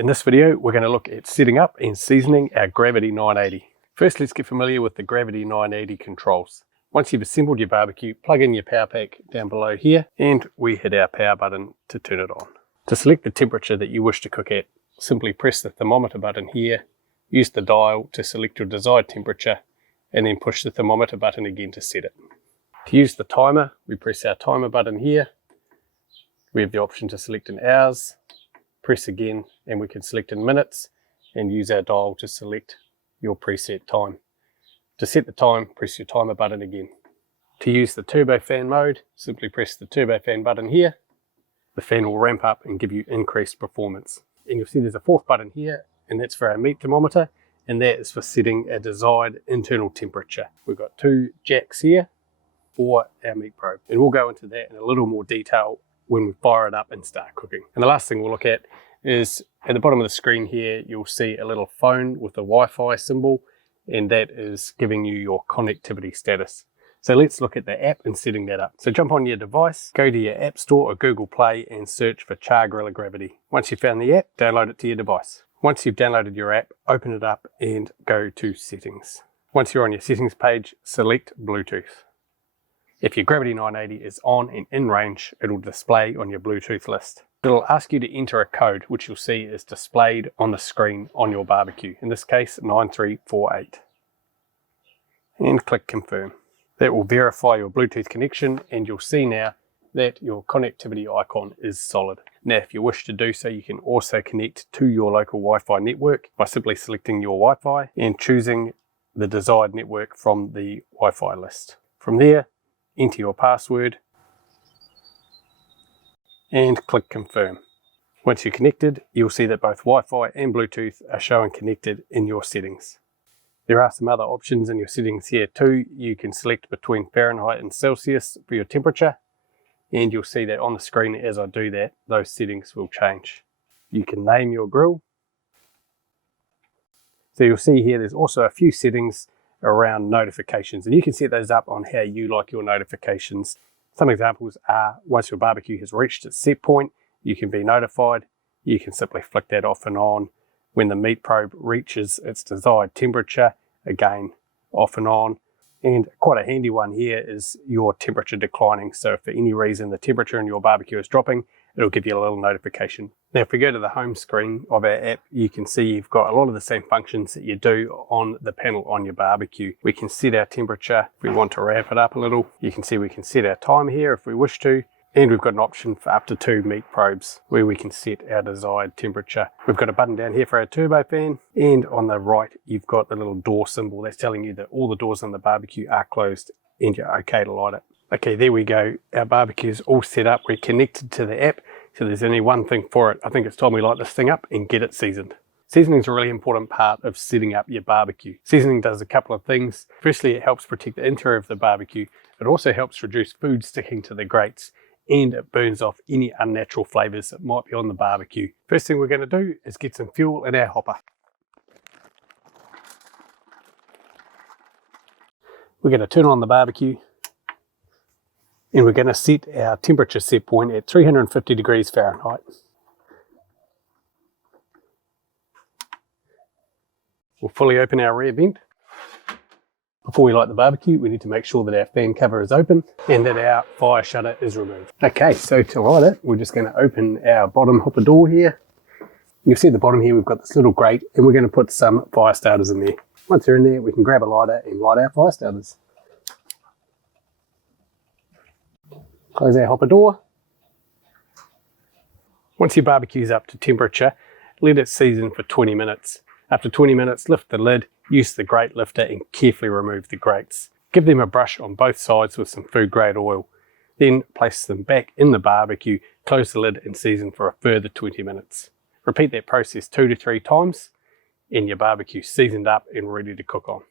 In this video, we're going to look at setting up and seasoning our Gravity 980. First, let's get familiar with the Gravity 980 controls. Once you've assembled your barbecue, plug in your power pack down below here, and we hit our power button to turn it on. To select the temperature that you wish to cook at, simply press the thermometer button here, use the dial to select your desired temperature, and then push the thermometer button again to set it. To use the timer, we press our timer button here. We have the option to select in hours, press again, and we can select in minutes, and use our dial to select your preset time. To set the time, press your timer button again. To use the turbofan mode, simply press the turbofan button here. The fan will ramp up and give you increased performance. And you'll see there's a fourth button here, and that's for our meat thermometer, and that is for setting our desired internal temperature. We've got two jacks here for our meat probe, and we'll go into that in a little more detail when we fire it up and start cooking. And the last thing we'll look at is at the bottom of the screen here, you'll see a little phone with a Wi-Fi symbol, and that is giving you your connectivity status. So let's look at the app and setting that up. So jump on your device, go to your App Store or Google Play and search for Char-Griller Gravity. Once you've found the app, download it to your device. Once you've downloaded your app, open it up and go to Settings. Once you're on your settings page, select Bluetooth. If your Gravity 980 is on and in range, it'll display on your Bluetooth list. It'll ask you to enter a code, which you'll see is displayed on the screen on your barbecue, in this case 9348. And click Confirm. That will verify your Bluetooth connection, and you'll see now that your connectivity icon is solid. Now, if you wish to do so, you can also connect to your local Wi-Fi network by simply selecting your Wi-Fi and choosing the desired network from the Wi-Fi list. From there, enter your password and click Confirm. Once you're connected, you'll see that both Wi-Fi and Bluetooth are showing connected in your settings. There are some other options in your settings here too. You can select between Fahrenheit and Celsius for your temperature, and you'll see that on the screen as I do that, those settings will change. You can name your grill. So you'll see here there's also a few settings around notifications, and you can set those up on how you like your notifications. Some examples are once your barbecue has reached its set point, you can be notified. You can simply flick that off and on. When the meat probe reaches its desired temperature, again, off and on. And quite a handy one here is your temperature declining. So if for any reason the temperature in your barbecue is dropping, it'll give you a little notification. Now, if we go to the home screen of our app, you can see you've got a lot of the same functions that you do on the panel on your barbecue. We can set our temperature if we want to ramp it up a little. You can see we can set our time here if we wish to. And we've got an option for up to 2 meat probes where we can set our desired temperature. We've got a button down here for our turbofan, and on the right you've got the little door symbol that's telling you that all the doors on the barbecue are closed and you're okay to light it. Okay, there we go. Our barbecue is all set up. We're connected to the app, so there's only one thing for it. I think it's time we light this thing up and get it seasoned. Seasoning is a really important part of setting up your barbecue. Seasoning does a couple of things. Firstly, it helps protect the interior of the barbecue. It also helps reduce food sticking to the grates, and it burns off any unnatural flavors that might be on the barbecue. First thing we're going to do is get some fuel in our hopper. We're going to turn on the barbecue, and we're going to set our temperature set point at 350 degrees Fahrenheit. We'll fully open our rear vent. Before we light the barbecue, we need to make sure that our fan cover is open and that our fire shutter is removed. Okay, so to light it, we're just going to open our bottom hopper door here. You'll see at the bottom here, we've got this little grate, and we're going to put some fire starters in there. Once they're in there, we can grab a lighter and light our fire starters. Close our hopper door. Once your barbecue's up to temperature, let it season for 20 minutes. After 20 minutes, lift the lid, use the grate lifter and carefully remove the grates. Give them a brush on both sides with some food grade oil. Then place them back in the barbecue, close the lid and season for a further 20 minutes. Repeat that process 2 to 3 times and your barbecue's seasoned up and ready to cook on.